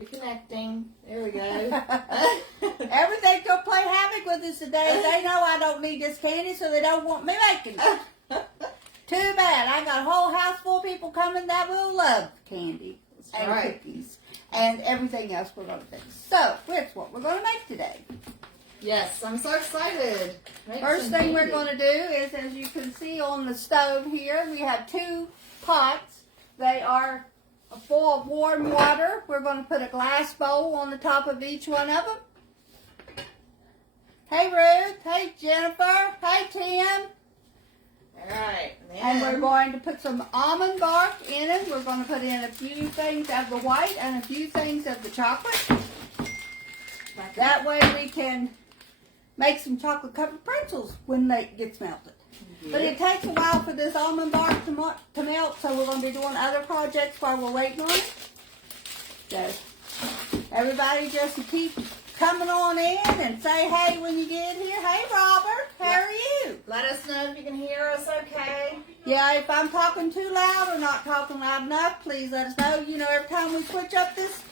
Reconnecting. There we go. Everything's gonna play havoc with us today. They know I don't need this candy, so they don't want me making it. Too bad. I got a whole house full of people coming that will love candy and cookies and everything else we're gonna do. So, that's what we're gonna make today. Yes, I'm so excited. First thing we're going to do is, as you can see on the stove here, we have 2 pots. They are full of warm water. We're going to put a glass bowl on the top of each one of them. Hey Ruth, hey Jennifer, hey Tim. Alright. And we're going to put some almond bark in it. We're going to put in a few things of the white and a few things of the chocolate. That way we can make some chocolate covered pretzels when they get melted. Mm-hmm. But it takes a while for this almond bark to melt, so we're going to be doing other projects while we're waiting on it. So everybody just keep coming on in and say hey when you get here. Hey Robert, how are you? Let us know if you can hear us okay. Yeah, if I'm talking too loud or not talking loud enough, please let us know. You know, every time we switch up this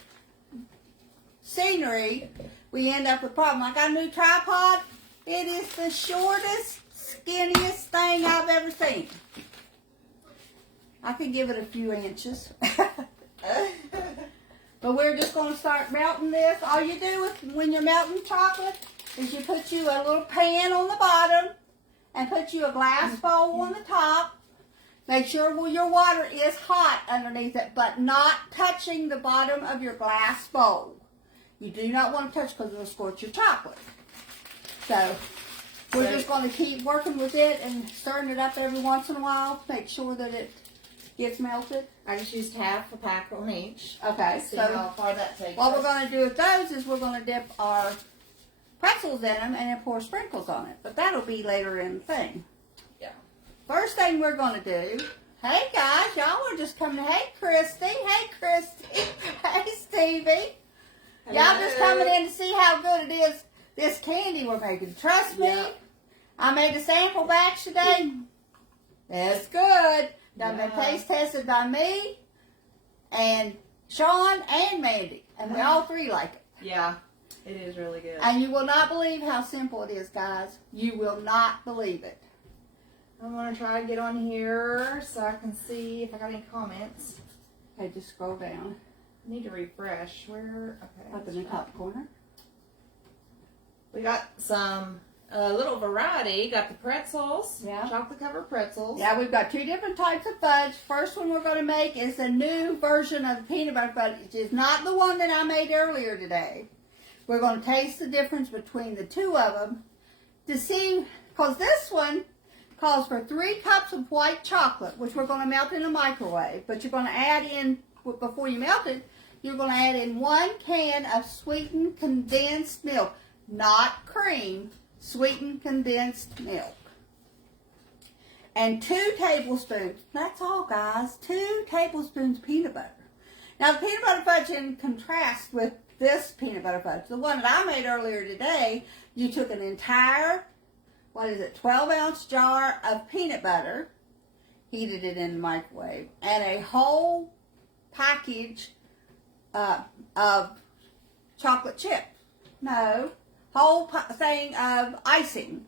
scenery, we end up with a problem. I got a new tripod. It is the shortest, skinniest thing I've ever seen. I could give it a few inches. But we're just going to start melting this. All you do when you're melting chocolate is you put you a little pan on the bottom and put you a glass bowl on the top. Make sure your water is hot underneath it, but not touching the bottom of your glass bowl. You do not want to touch because it'll scorch your chocolate. So we're just going to keep working with it and stirring it up every once in a while. Make sure that it gets melted. I just used half a pack on each. Okay, See how far that takes what we're going to do with those is we're going to dip our pretzels in them and then pour sprinkles on it. But that'll be later in the thing. Yeah. First thing we're going to do, hey guys, y'all are just coming. Hey Christy, hey Stevie. Y'all just coming in to see how good it is, this candy we're making. Trust me, I made a sample batch today. It's good. Done been taste tested by me and Sean and Mandy. And we all 3 like it. Yeah, it is really good. And you will not believe how simple it is, guys. You will not believe it. I'm going to try to get on here so I can see if I got any comments. Okay, just scroll down. Need to refresh. Where? Okay. Up in the top corner. We got some little variety. Got the pretzels. Yeah. Chocolate covered pretzels. Yeah, we've got 2 different types of fudge. First one we're going to make is the new version of the peanut butter fudge. It is not the one that I made earlier today. We're going to taste the difference between the 2 of them to see, because this one calls for 3 cups of white chocolate, which we're going to melt in a microwave. But you're going to add in, before you melt it, you're going to add in 1 can of sweetened condensed milk. Not cream, sweetened condensed milk. And 2 tablespoons, that's all guys, 2 tablespoons peanut butter. Now the peanut butter fudge, in contrast with this peanut butter fudge, the one that I made earlier today, you took an entire, 12-ounce jar of peanut butter, heated it in the microwave, and a whole package of chocolate chip. No, whole thing of icing,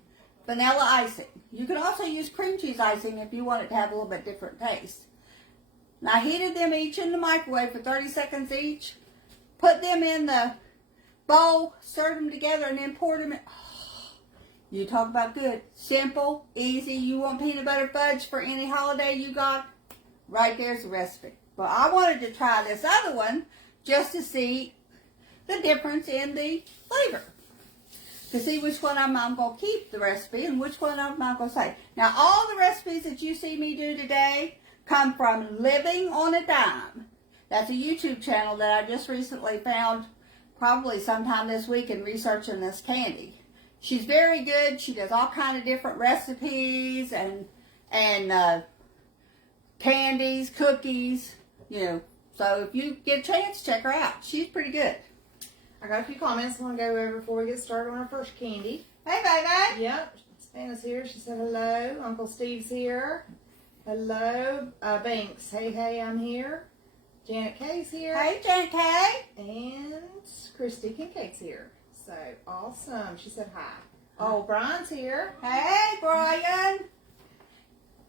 vanilla icing. You can also use cream cheese icing if you want it to have a little bit different taste. And I heated them each in the microwave for 30 seconds each, put them in the bowl, stirred them together, and then poured them in. Oh, you talk about good. Simple, easy. You want peanut butter fudge for any holiday you got? Right there's the recipe. But I wanted to try this other one just to see the difference in the flavor. To see which one of them I'm going to keep the recipe and which one of them I'm going to say. Now, all the recipes that you see me do today come from Living on a Dime. That's a YouTube channel that I just recently found probably sometime this week in researching this candy. She's very good. She does all kind of different recipes and candies, cookies, you know. So if you get a chance, check her out. She's pretty good. I got a few comments I want to go over before we get started on our first candy. Hey, baby. Yep. Savannah's here. She said hello. Uncle Steve's here. Hello. Banks. Hey, I'm here. Janet Kay's here. Hey, Janet Kay. And Christy Kincaid's here. So awesome. She said hi. Oh, Brian's here. Hey, Brian.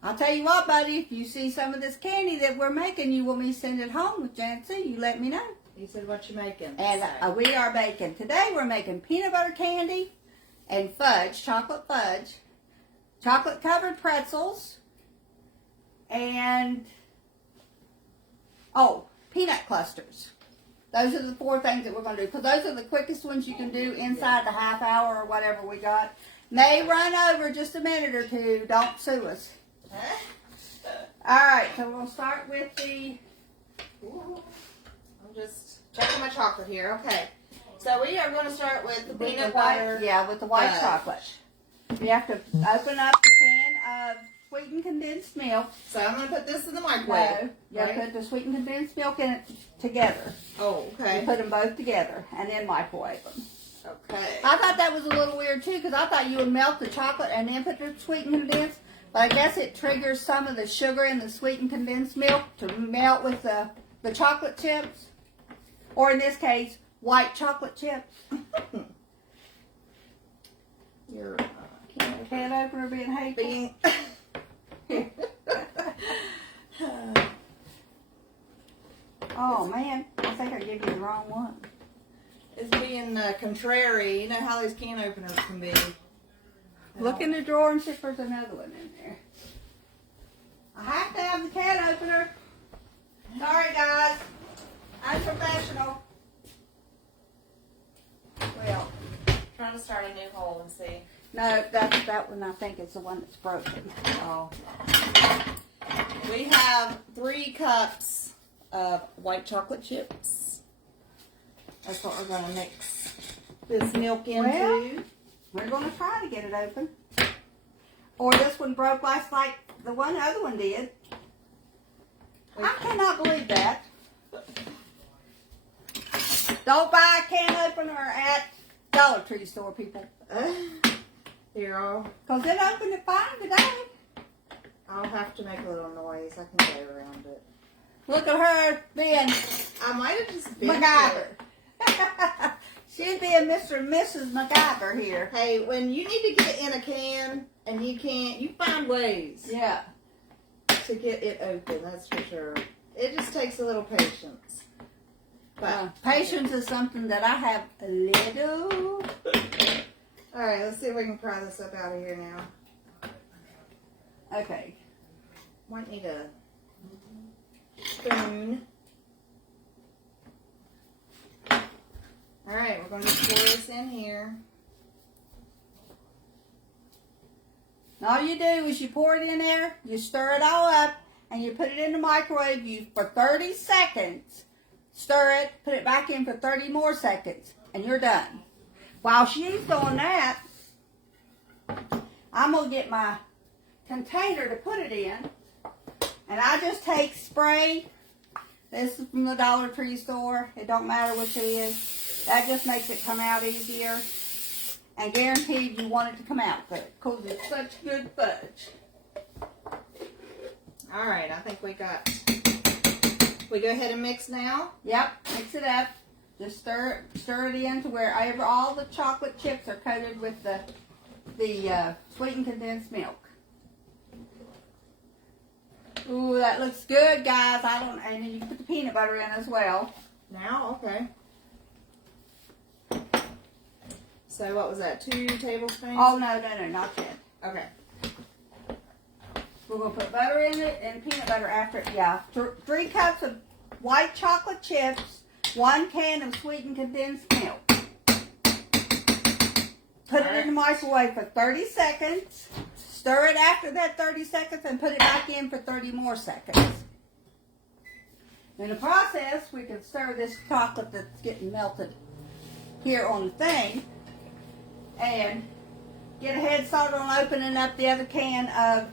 I'll tell you what, buddy. If you see some of this candy that we're making, you want me to send it home with Jancy, you let me know. He said, what you making? And we are making, today we're making peanut butter candy and fudge, chocolate covered pretzels, and, peanut clusters. Those are the 4 things that we're going to do, because those are the quickest ones you can do inside the half hour or whatever we got. May run over just a minute or two. Don't sue us. All right, so we'll start with the... I'm just checking my chocolate here. Okay. So we are going to start with the peanut white, butter. yeah, with the white chocolate. You have to open up the can of sweetened condensed milk. So I'm going to put this in the microwave. No, you have to put the sweetened condensed milk in it together. Oh, okay. You put them both together and then microwave them. Okay. I thought that was a little weird too, because I thought you would melt the chocolate and then put the sweetened condensed. But I guess it triggers some of the sugar in the sweetened condensed milk to melt with the chocolate chips. Or in this case, white chocolate chips. Your can opener being hateful. Oh man, I think I gave you the wrong one. It's being contrary. You know how these can openers can be. Look in the drawer and see if there's another one in there. I have to have the can opener. Sorry guys, unprofessional. Well, Trying to start a new hole and see. no, that one I think is the one that's broken. Oh. We have 3 cups of white chocolate chips. That's what we're going to mix this milk into. Well, we're going to try to get it open. Or this one broke last like the other one did. I cannot believe that. Don't buy a can opener at Dollar Tree store, people. Here, Because it opened it fine today. I'll have to make a little noise. I can play around it. Look at her being I might have just been MacGyver. She'd be a Mr. and Mrs. MacGyver here. Hey, when you need to get in a can and you can't, you find ways Yeah. to get it open, that's for sure. It just takes a little patience. But Patience is something that I have a little. Alright, let's see if we can pry this up out of here now. Okay. Might need a spoon. Alright, we're going to pour this in here. And all you do is you pour it in there, you stir it all up, and you put it in the microwave for 30 seconds. Stir it, put it back in for 30 more seconds, and you're done. While she's doing that, I'm going to get my container to put it in. And I just take spray. This is from the Dollar Tree store. It don't matter which it is. That just makes it come out easier. And guaranteed you want it to come out good, because it's such good fudge. Alright, I think we go ahead and mix now. Yep, mix it up. Just stir it in to where all the chocolate chips are coated with the sweetened condensed milk. Ooh, that looks good, guys. And then you can put the peanut butter in as well. Now, okay. So what was that, 2 tablespoons? Oh, no, not yet. Okay. We're going to put butter in it and peanut butter after it. Yeah, 3 cups of white chocolate chips, 1 can of sweetened condensed milk. Put it in the microwave for 30 seconds. Stir it after that 30 seconds and put it back in for 30 more seconds. In the process, we can stir this chocolate that's getting melted here on the thing and get a head start on opening up the other can of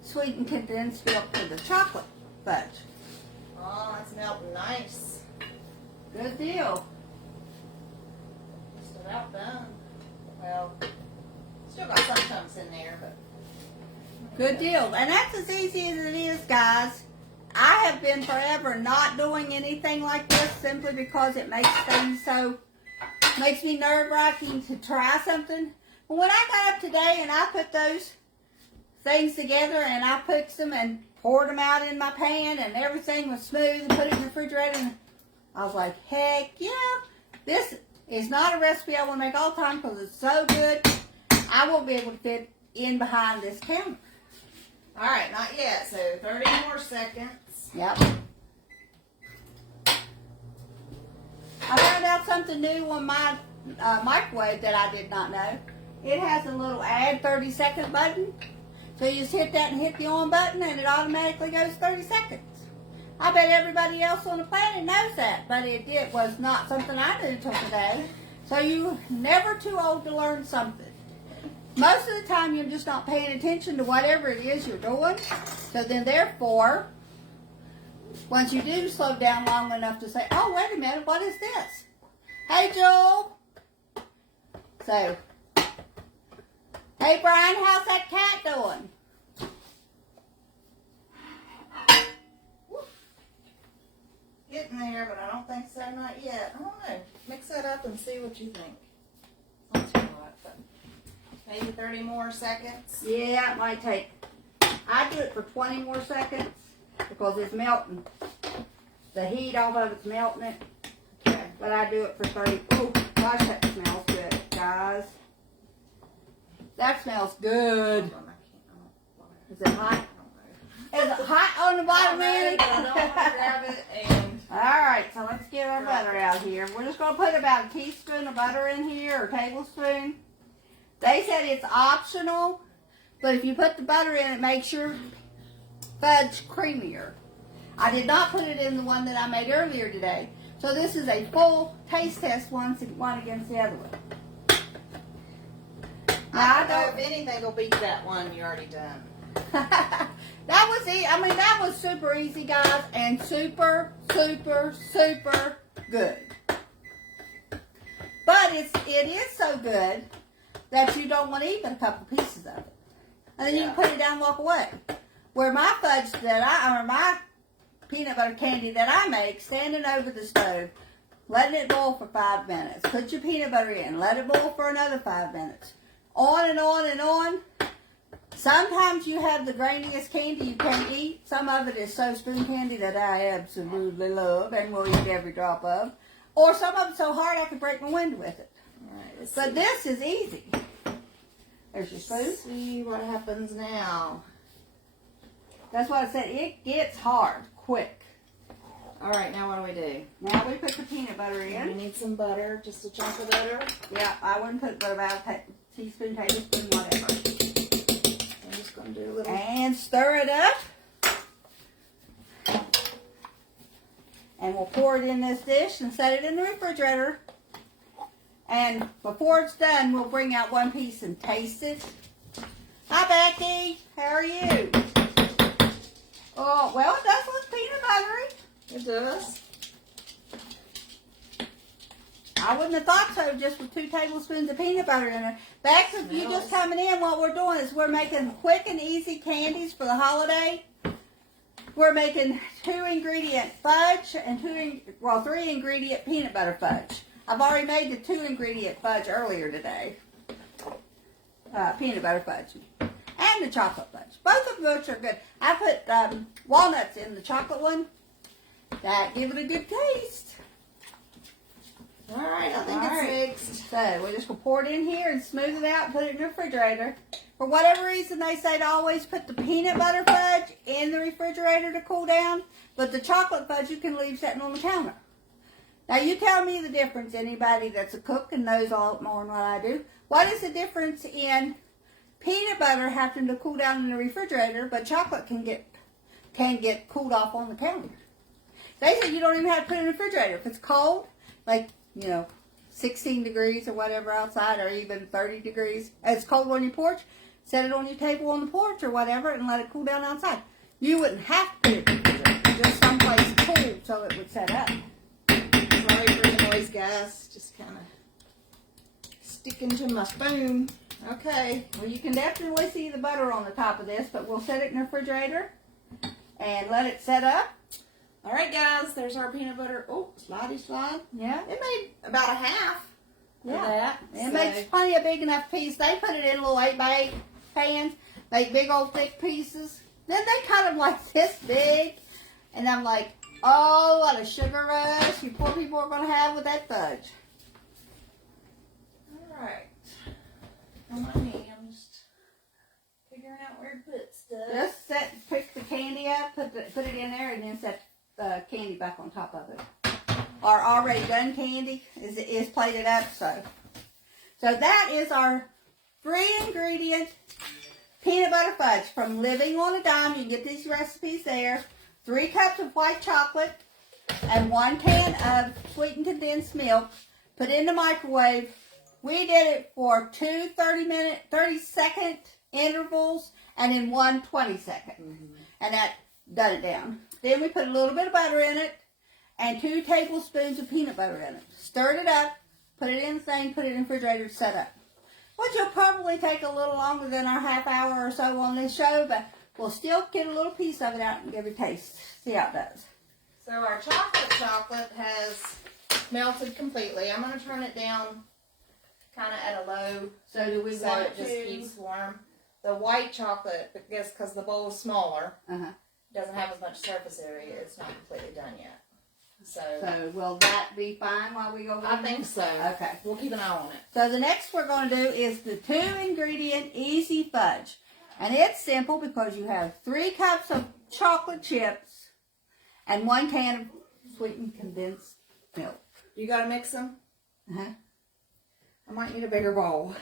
sweetened condensed milk for the chocolate fudge. Oh, it's melting nice. Good deal. Just about done. Well, still got some chunks in there, but. Good deal. And that's as easy as it is, guys. I have been forever not doing anything like this simply because it makes things makes me nerve-wracking to try something. But when I got up today and I put those things together and I put them and poured them out in my pan and everything was smooth and put it in the refrigerator, and I was like, heck yeah, this is not a recipe I want to make all the time because it's so good. I won't be able to fit in behind this counter. All right, not yet. So 30 more seconds. Yep. I found out something new on my microwave that I did not know. It has a little add 30-second button. So you just hit that and hit the on button and it automatically goes 30 seconds. I bet everybody else on the planet knows that, but it was not something I knew till today. So you're never too old to learn something. Most of the time you're just not paying attention to whatever it is you're doing. So then therefore, once you do slow down long enough to say, oh, wait a minute, what is this? Hey, Joel. So, hey, Brian, how's that cat doing? Getting there, but I don't think so, not yet. I don't know. Mix that up and see what you think. Not too much, but maybe 30 more seconds. Yeah, it might take. I do it for 20 more seconds because it's melting. The heat off of it's melting it. Okay. But I do it for 30. Oh, gosh, that smells good, guys. That smells good. Hold on, I can't. Is it hot? I don't know. Is it hot on the bottom end? But I don't want to grab it and. Alright, so let's get our butter out here. We're just going to put about a teaspoon of butter in here, or tablespoon. They said it's optional, but if you put the butter in, it makes your fudge creamier. I did not put it in the one that I made earlier today. So this is a full taste test, one against the other one. I don't know if anything will beat that one you already done. That was that was super easy, guys, and super, super, super good. But it is so good that you don't want to eat but a couple pieces of it. And then you can put it down and walk away. Where my fudge my peanut butter candy that I make, standing over the stove, letting it boil for 5 minutes. Put your peanut butter in, let it boil for another 5 minutes. On and on and on. Sometimes you have the grainiest candy you can't eat. Some of it is so spoon candy that I absolutely love and will eat every drop of. Or some of it's so hard I could break my window with it. Alright, But this is easy. There's your spoon. Let's see what happens now. That's what I said. It gets hard quick. Alright, now what do? Now we put the peanut butter We in. need some butter, just a chunk of butter. Yeah, I wouldn't put but about a teaspoon, tablespoon, whatever. I'm just going to do a little. And stir it up. And we'll pour it in this dish and set it in the refrigerator. And before it's done, we'll bring out one piece and taste it. Hi, Becky. How are you? Oh, well, it does look peanut buttery. It does. I wouldn't have thought so just with 2 tablespoons of peanut butter in it. Bex, if you just coming in, what we're doing is we're making quick and easy candies for the holiday. We're making 2-ingredient fudge and 3-ingredient peanut butter fudge. I've already made the 2-ingredient fudge earlier today. Peanut butter fudge. And the chocolate fudge. Both of which are good. I put walnuts in the chocolate one. That gives it a good taste. Alright, I think it's mixed. So we're just going to pour it in here and smooth it out and put it in the refrigerator. For whatever reason, they say to always put the peanut butter fudge in the refrigerator to cool down. But the chocolate fudge you can leave sitting on the counter. Now you tell me the difference, anybody that's a cook and knows a lot more than what I do. What is the difference in peanut butter having to cool down in the refrigerator, but chocolate can get cooled off on the counter? They say you don't even have to put it in the refrigerator. If it's cold, like 16 degrees or whatever outside, or even 30 degrees, and it's cold on your porch, set it on your table on the porch or whatever and let it cool down outside. You wouldn't have to put it in the refrigerator, just someplace cool so it would set up. Sorry for the noise, guys. Just kind of sticking to my spoon. Okay. Well, you can definitely see the butter on the top of this, but we'll set it in the refrigerator. and let it set up. All right, guys, there's our peanut butter. Oh, slidey slide. Yeah. It made about a half of that. It makes plenty of big enough piece. They put it in little 8x8 pans, make big old thick pieces. Then they cut them like this big. And I'm like, oh, what a sugar rush you poor people are going to have with that fudge. All right. Come on me. I'm just figuring out where to put stuff. Just pick the candy up, put it in there, and then set the candy back on top of it. Our already done candy is plated up, so that is our 3-ingredient peanut butter fudge from Living on a Dime. You can get these recipes there. 3 cups of white chocolate and 1 can of sweetened condensed milk. Put in the microwave. We did it for 2 30-second intervals and in 1 20-second. And that done it down. Then we put a little bit of butter in it and 2 tablespoons of peanut butter in it. Stirred it up, put it in the thing, put it in the refrigerator to set up. Which will probably take a little longer than our half hour or so on this show, but we'll still get a little piece of it out and give it a taste. See how it does. So our chocolate has melted completely. I'm going to turn it down kind of at a low So do we want it just keeps warm. The white chocolate, because the bowl is smaller, doesn't have as much surface area. It's not completely done yet. So will that be fine while we go? I think so. Okay. We'll keep an eye on it. So the next we're going to do is the 2-ingredient easy fudge. And it's simple because you have 3 cups of chocolate chips and 1 can of sweetened condensed milk. You got to mix them? Uh-huh. I might need a bigger bowl.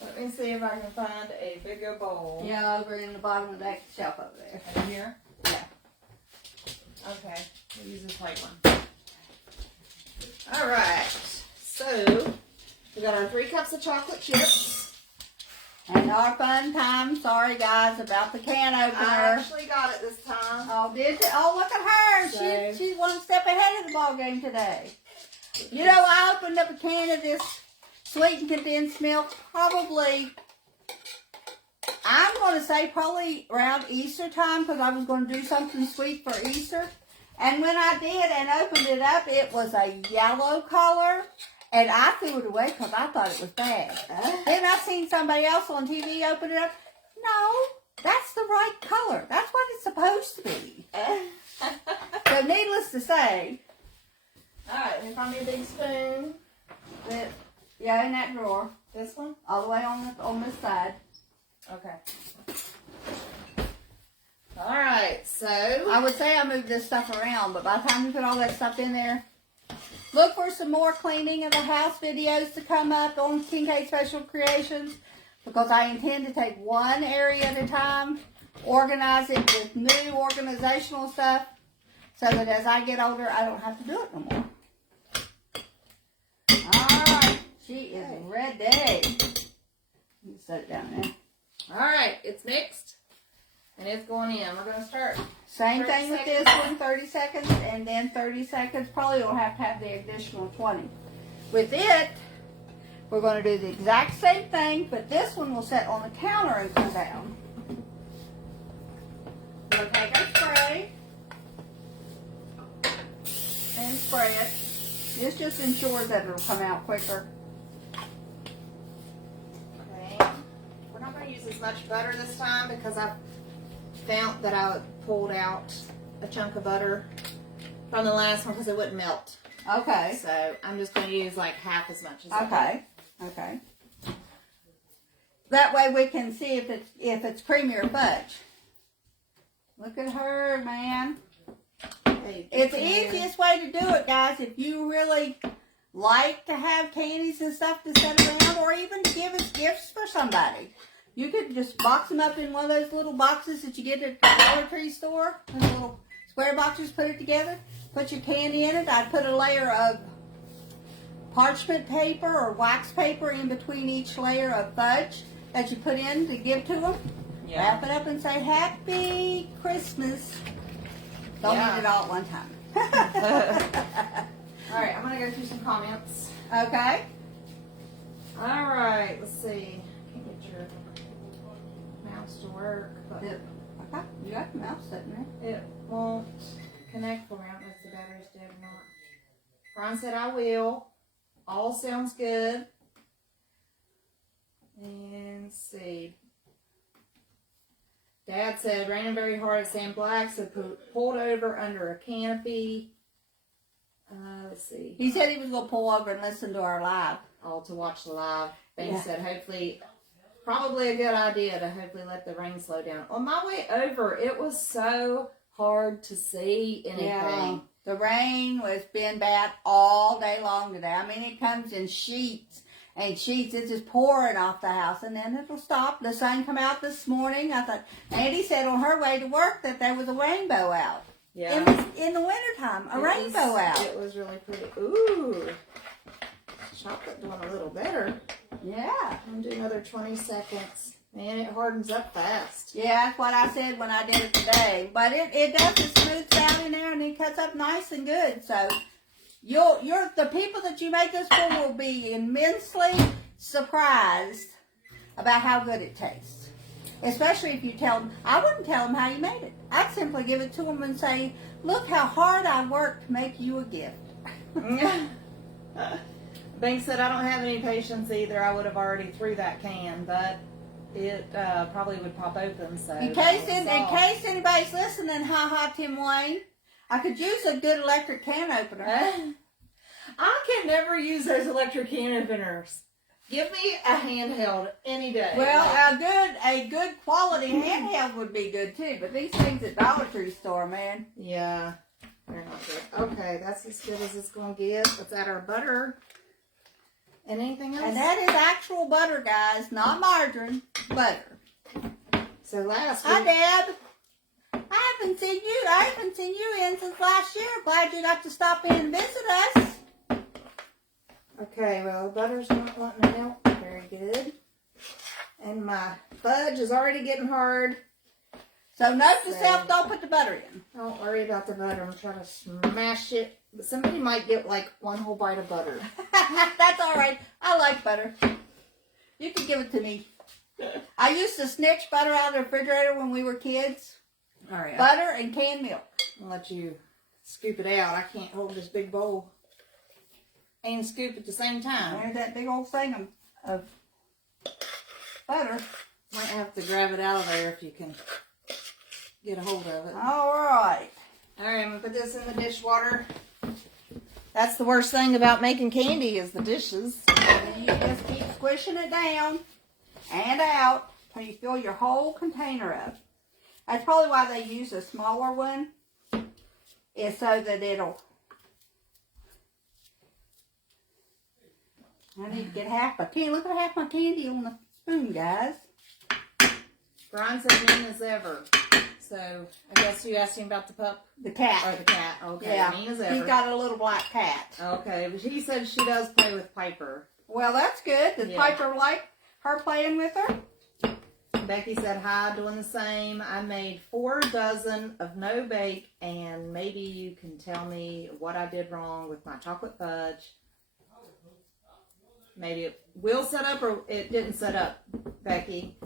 Let me see if I can find a bigger bowl. Yeah, over in the bottom of that shelf over there. Over here? Yeah. Okay. We'll use this white one. All right. So, we got our 3 cups of chocolate chips. And our fun time. Sorry, guys, about the can opener. I actually got it this time. Oh, did you? Oh, look at her. So, She's 1 step ahead of the ball game today. You know, I opened up a can of this sweetened condensed milk probably, I'm going to say probably around Easter time because I was going to do something sweet for Easter. And when I did and opened it up, it was a yellow color. And I threw it away because I thought it was bad. Then I seen somebody else on TV open it up. No, that's the right color. That's what it's supposed to be. So needless to say. Alright, let me find me a big spoon. Yeah, in that drawer. This one? All the way on this side. Okay. Alright, so I would say I moved this stuff around, but by the time you put all that stuff in there, look for some more cleaning of the house videos to come up on King K Special Creations because I intend to take one area at a time, organize it with new organizational stuff so that as I get older, I don't have to do it no more. Alright, she is ready. Let me set it down there. Alright, it's mixed and it's going in. We're going to start. Same thing with this one, 30 seconds, and then 30 seconds. Probably we'll have to have the additional 20. With it, we're going to do the exact same thing, but this one will sit on the counter and come down. We'll take our spray and spray it. This just ensures that it'll come out quicker. Okay. We're not going to use as much butter this time because I found that I pulled out a chunk of butter from the last one because it wouldn't melt. Okay. So I'm just going to use like half as much as Okay. That way we can see if it's creamy or fudge. Look at her, man. It's the easiest way to do it, guys. If you really like to have candies and stuff to set around or even to give as gifts for somebody, you could just box them up in one of those little boxes that you get at the Dollar Tree store. Those little square boxes, put it together. Put your candy in it. I'd put a layer of parchment paper or wax paper in between each layer of fudge that you put in to give to them. Yeah. Wrap it up and say, Happy Christmas. Don't eat it all at one time. Alright, I'm going to go through some comments. Okay. Alright, let's see. Can't get your mouse to work. But Okay, you got the mouse sitting there. It won't connect for me. I don't know if the battery's dead or not. Ron said I will. All sounds good. And let's see. Dad said raining very hard at Sam Black, so pulled over under a canopy. Let's see. He said he was going to pull over and listen to our live. All to watch the live. Banks Yeah. said hopefully, probably a good idea to hopefully let the rain slow down. On my way over, it was so hard to see anything. Yeah, the rain was been bad all day long today. I mean, it comes in sheets and sheets. It's just pouring off the house, and then it'll stop. The sun come out this morning. I thought, Andy said on her way to work that there was a rainbow out. Yeah. It was in the wintertime, a rainbow out. It was really pretty. Ooh. Chocolate doing a little better. Yeah. I'm doing another 20 seconds. Man, it hardens up fast. Yeah, that's what I said when I did it today. But it does, it smooths out in there and it cuts up nice and good. So you're the people that you make this for will be immensely surprised about how good it tastes. Especially if you tell them, I wouldn't tell them how you made it. I'd simply give it to them and say, look how hard I worked to make you a gift. Banks said, I don't have any patience either. I would have already threw that can, but it probably would pop open. So In case anybody's listening, Tim Wayne, I could use a good electric can opener. I can never use those electric can openers. Give me a handheld any day. Well, a good quality handheld would be good too. But these things at Dollar Tree store, man. Yeah, they're not good. Okay, that's as good as it's going to get. Let's add our butter. And anything else? And that is actual butter, guys, not margarine, butter. So last week. Hi, Deb. I haven't seen you in since last year. Glad you got to stop in and visit us. Okay, well, the butter's not wanting to melt very good. And my fudge is already getting hard. So note to self, don't put the butter in. Don't worry about the butter. I'm trying to smash it. But somebody might get like one whole bite of butter. That's all right. I like butter. You can give it to me. I used to snitch butter out of the refrigerator when we were kids. All right. Butter and canned milk. I'll let you scoop it out. I can't hold this big bowl and scoop at the same time. There's that big old thing of butter. Might have to grab it out of there if you can get a hold of it. All right. All right, I'm going to put this in the dishwater. That's the worst thing about making candy is the dishes. And you just keep squishing it down and out until you fill your whole container up. That's probably why they use a smaller one, is so that it'll... I need to get half my candy. Look at half my candy on the spoon, guys. Brian said mean as ever. So, I guess you asked him about the pup? The cat. Or the cat. Okay, Yeah, mean as ever. he's got a little black cat. Okay, but he said she does play with Piper. Well, that's good. Does Yeah. Piper like her playing with her? Becky said, hi, doing the same. I made 4 dozen of no bake, and maybe you can tell me what I did wrong with my chocolate fudge. Maybe it will set up or it didn't set up, Becky.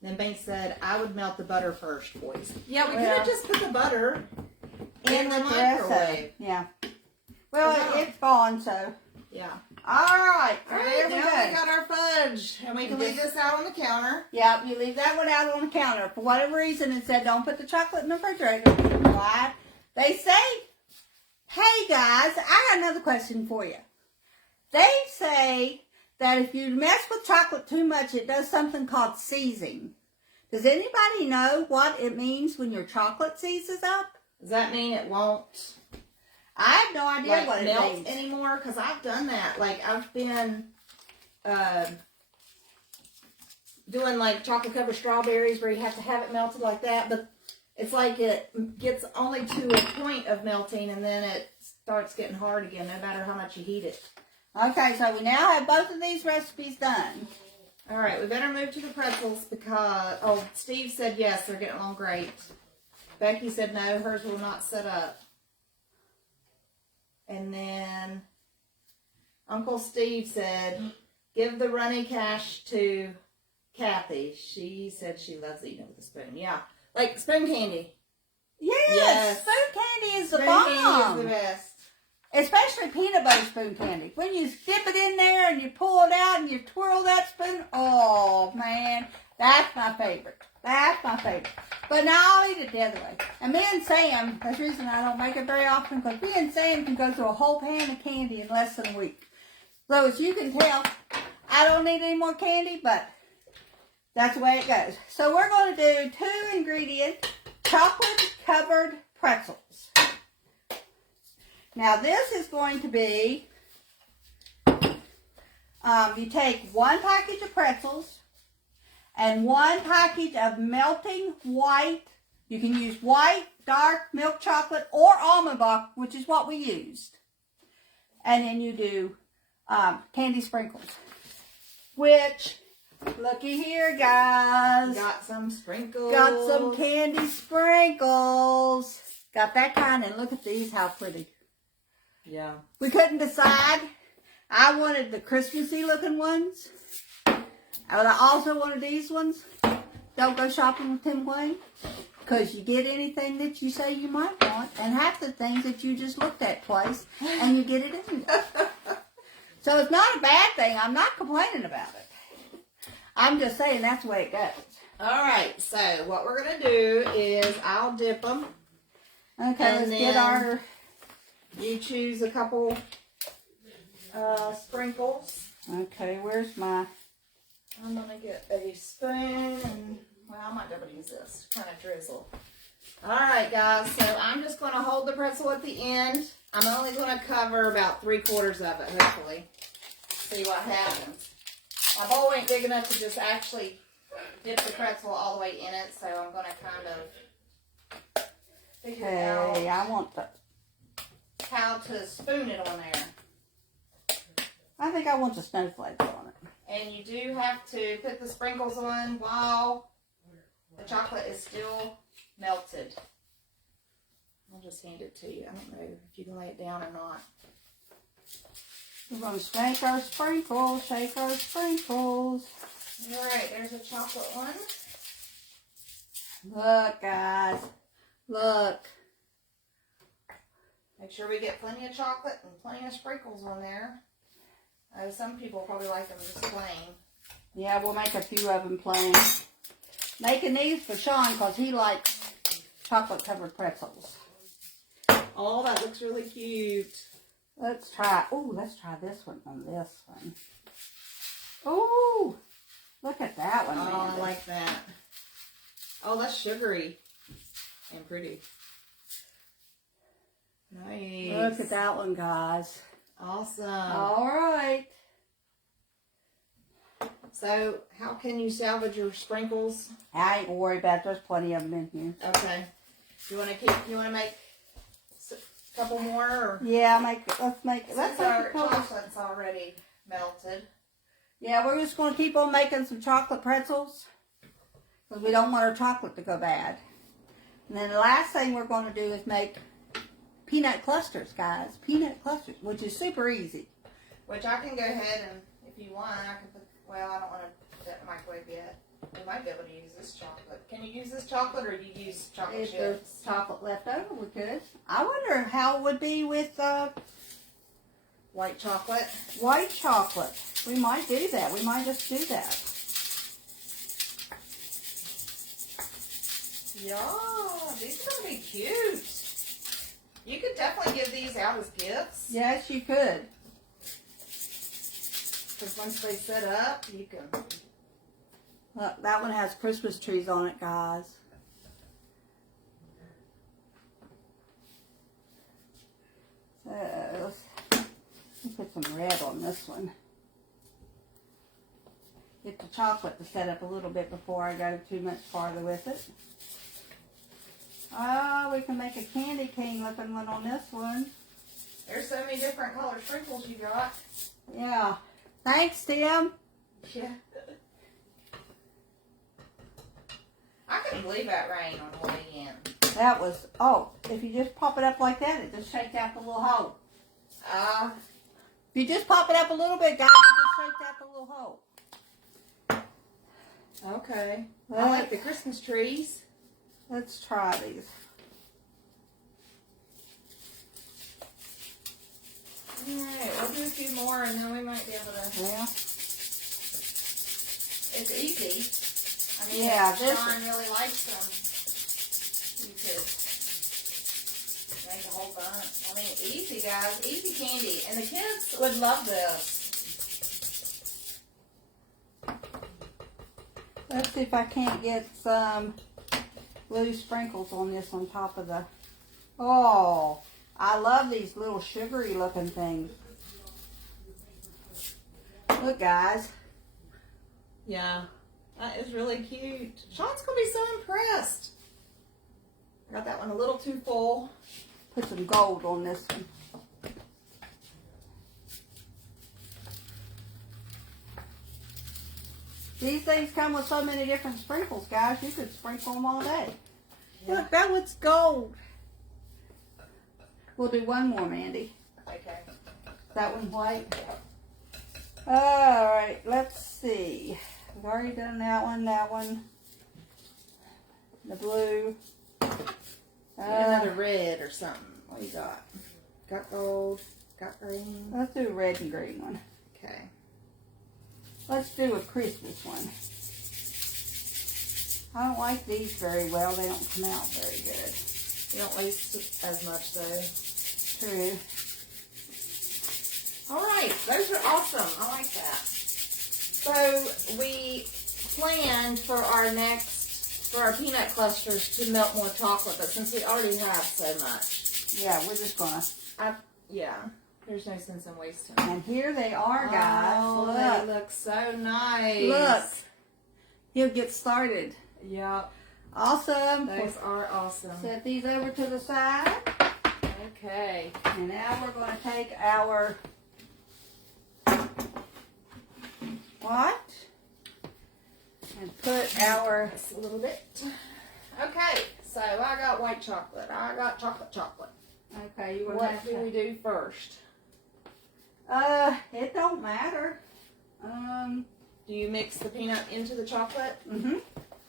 Then Banks said, I would melt the butter first, boys. Yeah, we could have just put the butter in the microwave. Yeah. Well, it's gone, so. Yeah. All right. All right, There we now go. we got our fudge. And we can leave this out on the counter. Yeah, you leave that one out on the counter. For whatever reason, it said don't put the chocolate in the refrigerator. Why? They say, hey guys, I got another question for you. They say that if you mess with chocolate too much, it does something called seizing. Does anybody know what it means when your chocolate seizes up? Does that mean it won't I have no idea what it melt means. anymore? Because I've done that. Like, I've been doing like chocolate covered strawberries where you have to have it melted like that, but it's like it gets only to a point of melting and then it starts getting hard again no matter how much you heat it. Okay, so we now have both of these recipes done. All right, we better move to the pretzels because, oh, Steve said yes, they're getting along great. Becky said no, hers will not set up. And then Uncle Steve said, give the runny cash to Kathy. She said she loves eating it with a spoon. Yeah. Like spoon candy. Yes, spoon candy is the Spoon bomb. candy is the best. Especially peanut butter spoon candy. When you dip it in there and you pull it out and you twirl that spoon, oh man, that's my favorite. That's my favorite. But now I'll eat it the other way. And me and Sam, that's the reason I don't make it very often, because me and Sam can go through a whole pan of candy in less than a week. So as you can tell, I don't need any more candy, but that's the way it goes. So we're going to do 2 ingredient chocolate covered pretzels. Now this is going to be, you take 1 package of pretzels and 1 package of melting white. You can use white, dark, milk chocolate, or almond milk, which is what we used. And then you do candy sprinkles, which, looky here, guys. Got some sprinkles. Got some candy sprinkles. Got that kind, and look at these, how pretty. Yeah. We couldn't decide. I wanted the Christmassy looking ones. And I also wanted these ones. Don't go shopping with Tim Wayne, because you get anything that you say you might want, and half the things that you just looked at twice, and you get it in there. So it's not a bad thing. I'm not complaining about it. I'm just saying that's the way it goes. All right, so what we're going to do is I'll dip them. Okay, And let's then get our... You choose a couple sprinkles. Okay, where's my... I'm going to get a spoon. And, well, I might be able to use this to kind of drizzle. All right, guys, so I'm just going to hold the pretzel at the end. I'm only going to cover about 3/4 of it, hopefully. See what happens. My bowl ain't big enough to just actually dip the pretzel all the way in it, so I'm going to kind of figure out I want the... how to spoon it on there. I think I want the snowflakes on it. And you do have to put the sprinkles on while the chocolate is still melted. I'll just hand it to you. I don't know if you can lay it down or not. We're going to shake our sprinkles, shake our sprinkles. All right, there's a chocolate one. Look, guys. Look. Make sure we get plenty of chocolate and plenty of sprinkles on there. Some people probably like them just plain. Yeah, we'll make a few of them plain. Making these for Sean because he likes chocolate covered pretzels. Oh, that looks really cute. Let's try this one on this one. Oh, look at that one. Oh, Mandy. I like that. Oh, that's sugary and pretty. Nice. Look at that one, guys. Awesome. All right. So, how can you salvage your sprinkles? I ain't worried about it. There's plenty of them in here. Okay. You want to make a couple more? Or? Yeah, let's make Since a our couple. chocolate's already melted. Yeah, we're just going to keep on making some chocolate pretzels because we don't want our chocolate to go bad. And then the last thing we're going to do is make peanut clusters, guys. Peanut clusters, which is super easy. Which I can go ahead and, if you want, I can put, well, I don't want to put that in the microwave yet. We might be able to use this chocolate. Can you use this chocolate or do you use chocolate If chips? there's chocolate left over, we could. I wonder how it would be with White chocolate? white chocolate. We might do that. We might just do that. Yeah, these are going to be cute. You could definitely give these out as gifts. Yes, you could. Because once they set up, you can... Look, that one has Christmas trees on it, guys. So, let's put some red on this one. Get the chocolate to set up a little bit before I go too much farther with it. Oh, we can make a candy cane looking one on this one. There's so many different color sprinkles you got. Yeah. Thanks, Tim. Yeah. I couldn't believe that rain on the way in. That was, if you just pop it up like that, it just shakes out the little hole. If you just pop it up a little bit, guys, it just shakes out the little hole. Okay. I like the Christmas trees. Let's try these. Alright, we'll do a few more and then we might be able to. Yeah. It's easy. I mean, Yeah, if this Sean really likes them, you could make a whole bunch. I mean, easy, guys. Easy candy. And the kids would love this. Let's see if I can't get some blue sprinkles on this on top of the... Oh, I love these little sugary looking things. Look, guys. Yeah. That is really cute. Sean's going to be so impressed. I got that one a little too full. Put some gold on this one. These things come with so many different sprinkles, guys. You could sprinkle them all day. Yeah. Look, that one's gold. We'll do one more, Mandy. Okay. That one white. All right, let's see. We've already done that one, the blue. Another red or something. What do you got? Got gold, got green. Let's do a red and green one. Okay. Let's do a Christmas one. I don't like these very well. They don't come out very good. You don't waste as much though. True. All right, those are awesome. I like that. So we planned for our peanut clusters to melt more chocolate, but since we already have so much, Yeah, we're just gonna. yeah, there's no sense in wasting. And here they are, guys. Oh, Look. they look so nice. Look. He'll get started. Yep, Awesome. those are awesome. Set these over to the side. Okay. And now we're going to take our what? And put our Just a little bit. Okay, so I got white chocolate. I got chocolate. okay. You What do we do first? It don't matter. Do you mix the peanut into the chocolate? Mhm.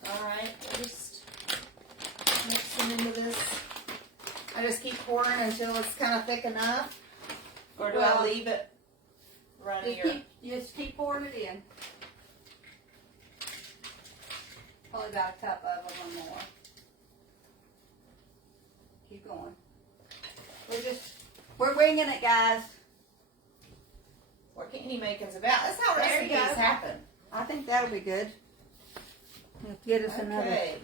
All right, we'll just mix them into this. I just keep pouring until it's kind of thick enough, or do I Well, leave it running? Just keep pouring it in. Probably got a cup of them or more. Keep going. We're winging it, guys. What candy making's about? That's how There you recipes go. happen. I think that'll be good. Let's get us another. Okay.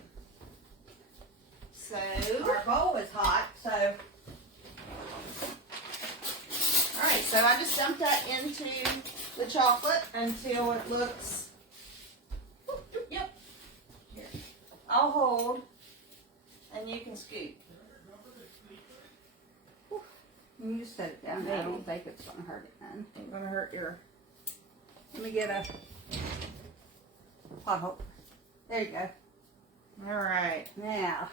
So, Our bowl is hot, so all right. So I just dumped that into the chocolate until it looks. Yep. Here, I'll hold, and you can scoop. you just set it down there. I Maybe. don't think it's gonna hurt it none. Ain't gonna hurt your. Let me get a pothole. There you go. All right. Now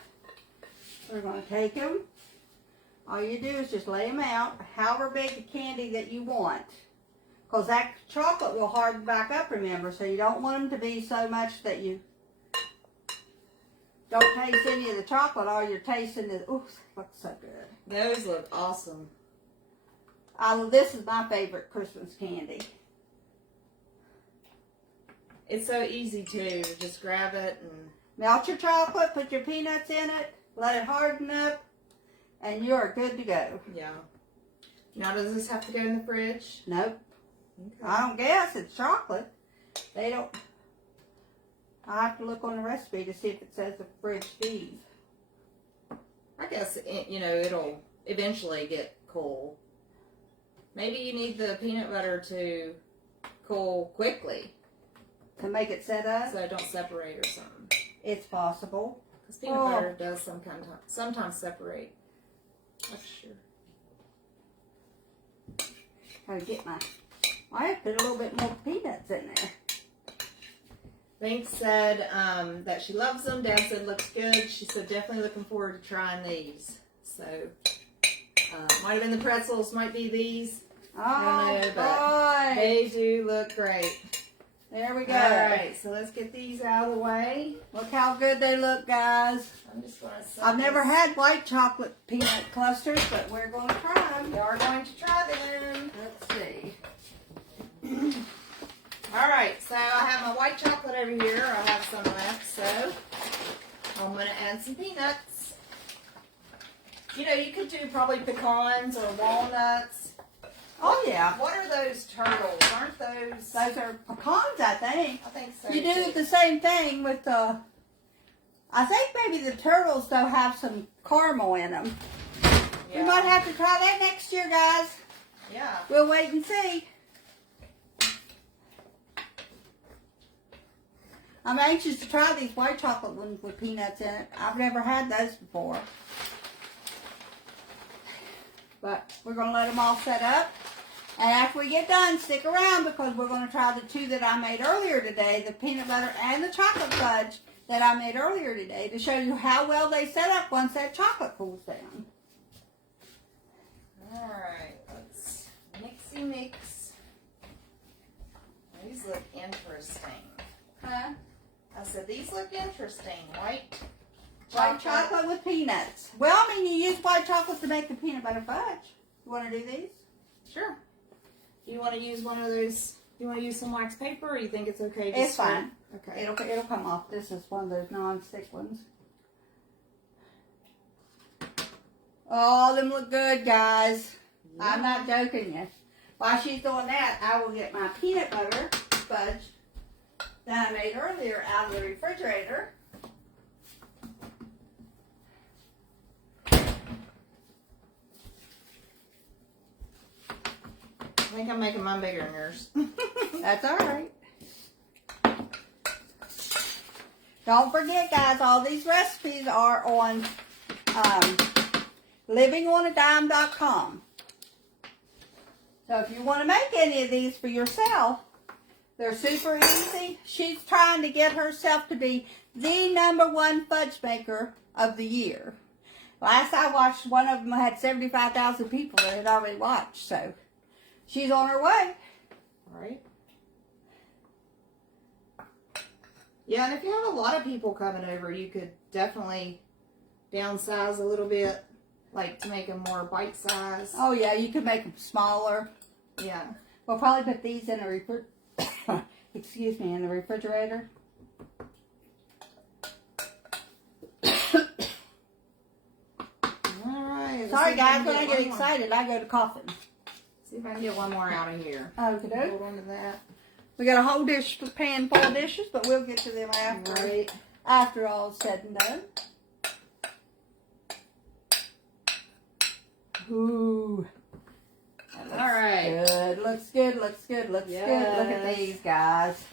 we're gonna take them. All you do is just lay them out, however big the candy that you want, because that chocolate will harden back up. Remember, so you don't want them to be so much that you don't taste any of the chocolate. All you're tasting is, ooh, looks so good. Those look awesome. This is my favorite Christmas candy. It's so easy too. Just grab it and. Melt your chocolate, put your peanuts in it, let it harden up, and you are good to go. Yeah. Now, does this have to go in the fridge? Nope. Okay. I don't guess. It's chocolate. They don't. I have to look on the recipe to see if it says the fridge feed. I guess, it'll eventually get cool. Maybe you need the peanut butter to cool quickly To make it set up, so it don't separate or something. it's possible. Because peanut butter does sometimes separate. That's sure. Gotta get I have to put a little bit more peanuts in there. Bink said that she loves them. Dad said looks good. She said definitely looking forward to trying these. So, might have been the pretzels, might be these. Oh, I don't know, boy. They do look great. There we go. Alright, so let's get these out of the way. Look how good they look, guys. I'm just going to set I've never this- had white chocolate peanut clusters, but we're going to try them. We are going to try them. Let's see. Alright, so I have my white chocolate over here. I have some left, so I'm going to add some peanuts. You know, you could do probably pecans or walnuts. Oh, yeah. What are those turtles? Aren't those? Those are pecans, I think. I think so. You do too. the same thing with the... I think maybe the turtles, though, have some caramel in them. Yeah. We might have to try that next year, guys. Yeah. We'll wait and see. I'm anxious to try these white chocolate ones with peanuts in it. I've never had those before. But we're going to let them all set up. And after we get done, stick around because we're going to try the two that I made earlier today, the peanut butter and the chocolate fudge that I made earlier today, to show you how well they set up once that chocolate cools down. Alright, let's mixy mix. These look interesting. Huh? I said these look interesting. White Chocolate with peanuts. Well, I mean, you use white chocolate to make the peanut butter fudge. You want to do these? Sure. Do you want to use one of those? Do you want to use some wax paper, or you think it's okay? It's fine. Okay. It'll come off. This is one of those non-stick ones. Oh, them look good, guys. Yeah. I'm not joking you. While she's doing that, I will get my peanut butter fudge that I made earlier out of the refrigerator. I think I'm making mine bigger than yours. That's all right. Don't forget, guys, all these recipes are on livingonadime.com. So if you want to make any of these for yourself, they're super easy. She's trying to get herself to be the #1 fudge maker of the year. Last I watched, one of them had 75,000 people that had already watched, so she's on her way. Right. Yeah, and if you have a lot of people coming over, you could definitely downsize a little bit, like to make them more bite size. Oh yeah, you can make them smaller. Yeah. We'll probably put these in the excuse me, in the refrigerator. Alright. Sorry guys, when I get excited, I go to coughing. See if I can get one more out of here. Okay. Hold on to that. We got a whole pan full of dishes, but we'll get to them Right. after all's said and done. Ooh. All right. Good. Looks good. Looks good. Looks good. Look at Yes. these guys.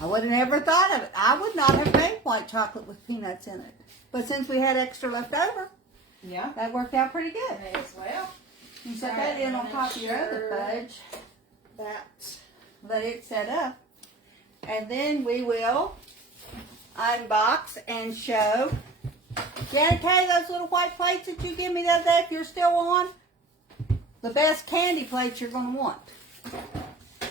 I would have never thought of it. I would not have made white chocolate with peanuts in it. But since we had extra left over, Yeah. that worked out pretty good. May as well. You set All that right, in I'm on gonna top of your other sure fudge. That. Let it set up. And then we will unbox and show. Janet Kay, those little white plates that you give me the other day, if you're still on, the best candy plates you're going to want.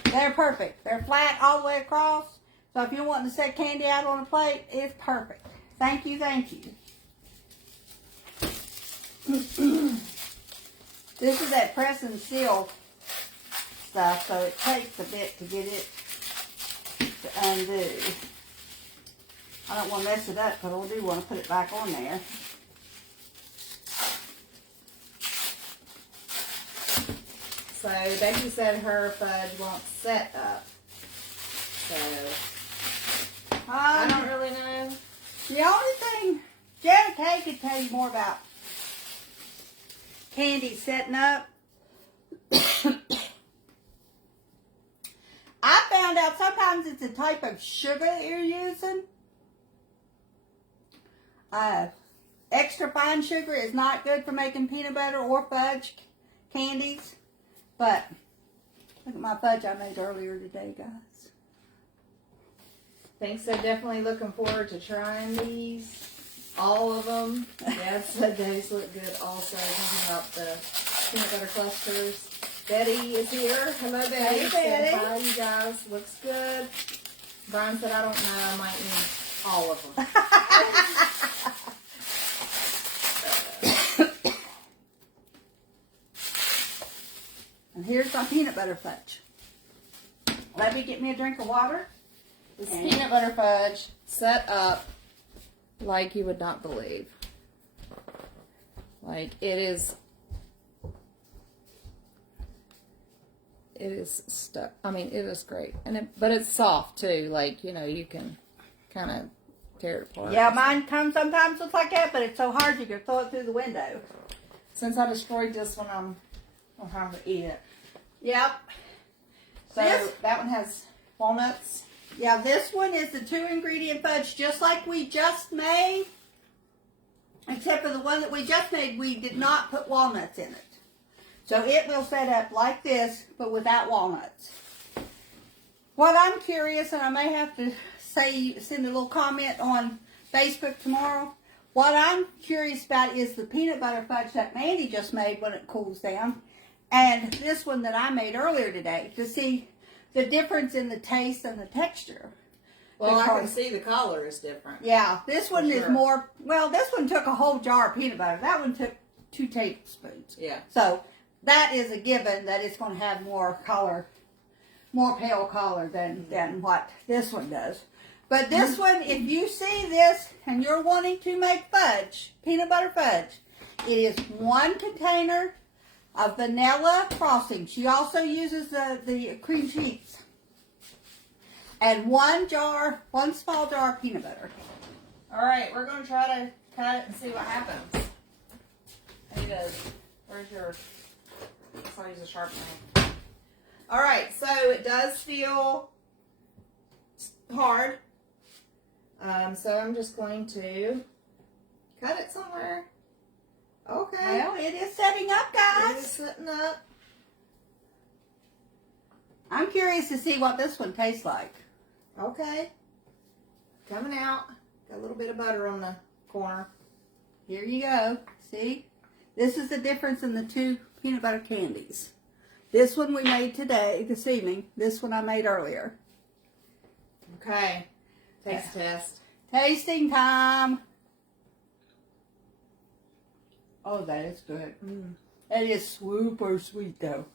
They're perfect. They're flat all the way across. So if you're wanting to set candy out on a plate, it's perfect. Thank you, thank you. This is that press and seal stuff, so it takes a bit to get it to undo. I don't want to mess it up because I do want to put it back on there. So Becky said her fudge won't set up. So I don't really know. The only thing, Janet Kay could tell you more about candy setting up. I found out sometimes it's a type of sugar that you're using. Extra fine sugar is not good for making peanut butter or fudge candies. But look at my fudge I made earlier today, guys. Think so. Definitely looking forward to trying these. All of them. Yes, those look good also. Thinking about the peanut butter clusters. Betty is here. Hello, Betty. Hey, Said, Betty. bye, you guys. Looks good. Brian said, I don't know. I might need all of them. And here's my peanut butter fudge. Let me get me a drink of water. This peanut butter fudge set up like you would not believe. Like it is stuck. I mean, it is great, and but it's soft too. Like, you know, you can kind of tear it apart. Yeah, mine comes sometimes looks like that, but it's so hard you can throw it through the window. Since I destroyed this one, I'm gonna have to eat it. Yep. So This- that one has walnuts. Yeah, this one is the 2-ingredient fudge, just like we just made. Except for the one that we just made, we did not put walnuts in it. So it will set up like this, but without walnuts. What I'm curious, and I may have to send a little comment on Facebook tomorrow. What I'm curious about is the peanut butter fudge that Mandy just made when it cools down, and this one that I made earlier today, to see the difference in the taste and the texture. Well, I can Because- see the color is different. Yeah, this one is sure. more, well, this one took a whole jar of peanut butter. That one took 2 tablespoons. Yeah. So that is a given that it's going to have more color, more pale color than what this one does. But this one, if you see this and you're wanting to make fudge, peanut butter fudge, it is 1 container of vanilla frosting. She also uses the cream cheese. And 1 small jar of peanut butter. All right, we're going to try to cut it and see what happens. There it is. Where's yours? I'll use a sharp knife. All right, so it does feel hard. So I'm just going to cut it somewhere. Okay. Well, it is setting up, It is guys. setting up. I'm curious to see what this one tastes like. Okay. Coming out. Got a little bit of butter on the corner. Here you go. See? This is the difference in the 2 peanut butter candies. This one we made today, this evening. This one I made earlier. Okay. Taste test. Tasting time. Oh, that is good. It is super sweet, though.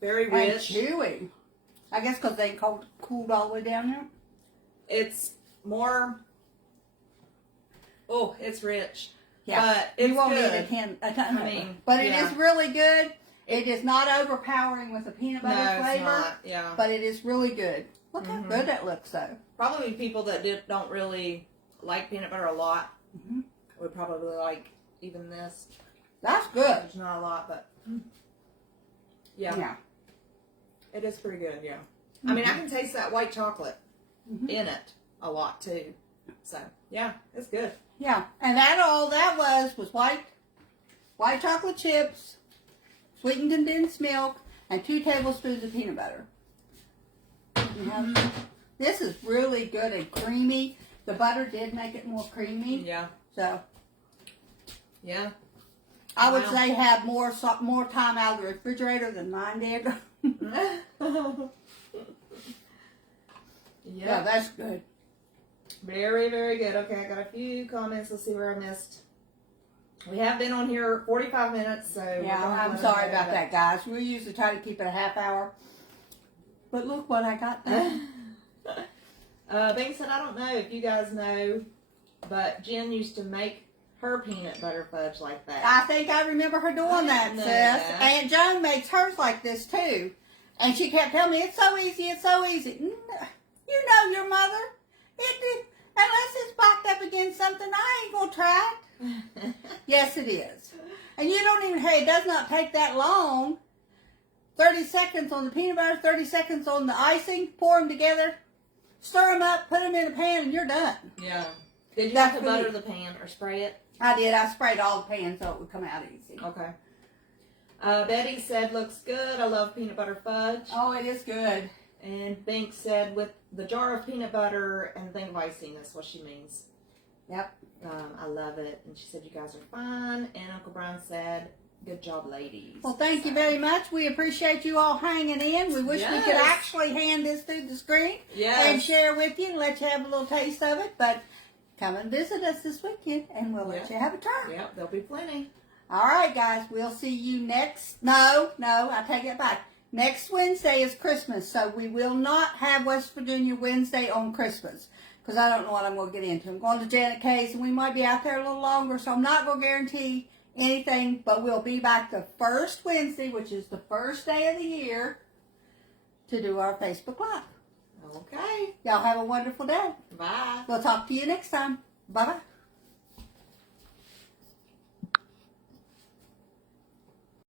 Very And rich. chewy. I guess because they cooled all the way down there. It's more. Oh, it's rich. Yeah, But it's you won't good. need a ton of I it. mean, But it yeah. is really good. It is not overpowering with the peanut butter No, it's flavor, not. Yeah. but it is really good. Look how good that looks, though. Probably people that don't really like peanut butter a lot would probably like even this. That's good. There's not a lot, but yeah, Yeah. it is pretty good. Yeah. I mean, I can taste that white chocolate in it a lot too. So yeah, it's good. Yeah. And all that was white chocolate chips, sweetened condensed milk, and 2 tablespoons of peanut butter. You know, this is really good and creamy. The butter did make it more creamy. Yeah. So Yeah. I would Wow. say have more time out of the refrigerator than mine did. Yeah. Yeah, that's good. Very, very good. Okay, I got a few comments. Let's see where I missed. We have been on here 45 minutes, so we're Yeah, gonna I'm let sorry them know about that, guys. We usually try to keep it a half hour. But look what I got done. Bing said, I don't know if you guys know, but Jen used to make her peanut butter fudge like that. I think I remember her doing that, didn't know sis. that. Aunt Joan makes hers like this, too. And she kept telling me, it's so easy, it's so easy. You know your mother. Unless it's backed up against something, I ain't going to try it. Yes, it is. And you don't even, hey, it does not take that long. 30 seconds on the peanut butter, 30 seconds on the icing, pour them together, stir them up, put them in a pan, and you're done. Yeah. Did you That's have to butter really- the pan or spray it? I did. I sprayed all the pans so it would come out easy. Okay. Betty said, looks good. I love peanut butter fudge. Oh, it is good. And Bink said, with the jar of peanut butter and the thing of icing, that's what she means. Yep. I love it. And she said, you guys are fine. And Uncle Brian said, Good job, ladies. Well, thank you very much. We appreciate you all hanging in. We wish we could actually hand this through the screen and share with you and let you have a little taste of it. But come and visit us this weekend, and we'll let you have a try. Yep, there'll be plenty. All right, guys. We'll see you next. No, I take it back. Next Wednesday is Christmas, so we will not have West Virginia Wednesday on Christmas because I don't know what I'm going to get into. I'm going to Janet Kay's, and we might be out there a little longer, so I'm not going to guarantee anything, but we'll be back the first Wednesday, which is the first day of the year, to do our Facebook Live. Okay. Y'all have a wonderful day. Bye. We'll talk to you next time. Bye-bye.